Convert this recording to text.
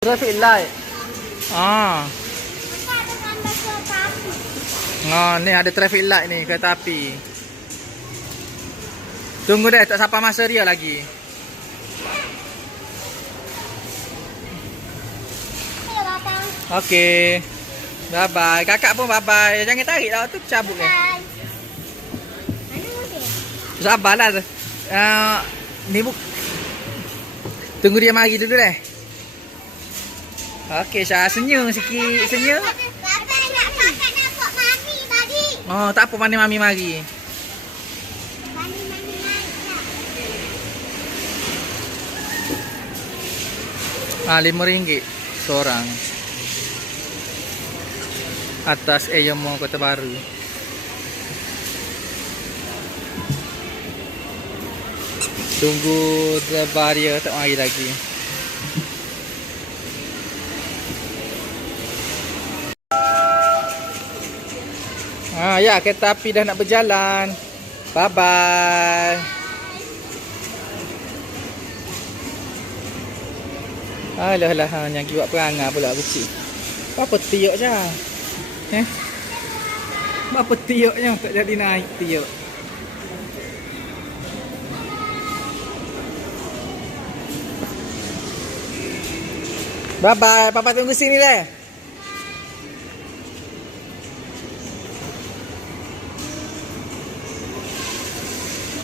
Traffic light. Ah. Oh, ni ada traffic light ni kereta api. Tunggu deh, tak sampai masa dia lagi. Okey. Bye bye. Kakak pun bye bye. Jangan tarik dah tu cabut ni. Sabarlah. Ni tunggu dia mari dulu deh. Okey, Syah, senyum sikit, senyum. Oh, tak apa, mana mami mari. RM5 seorang. Atas Eyomo Kota Baru. Tunggu driver dia tak mari lagi. Ya, kereta api dah nak berjalan. Bye bye. Alah, yang buat perangai pula kecil. Apa tiuk je? Apa tiuknya tak jadi naik tiuk. Bye bye. Papa tunggu sini deh.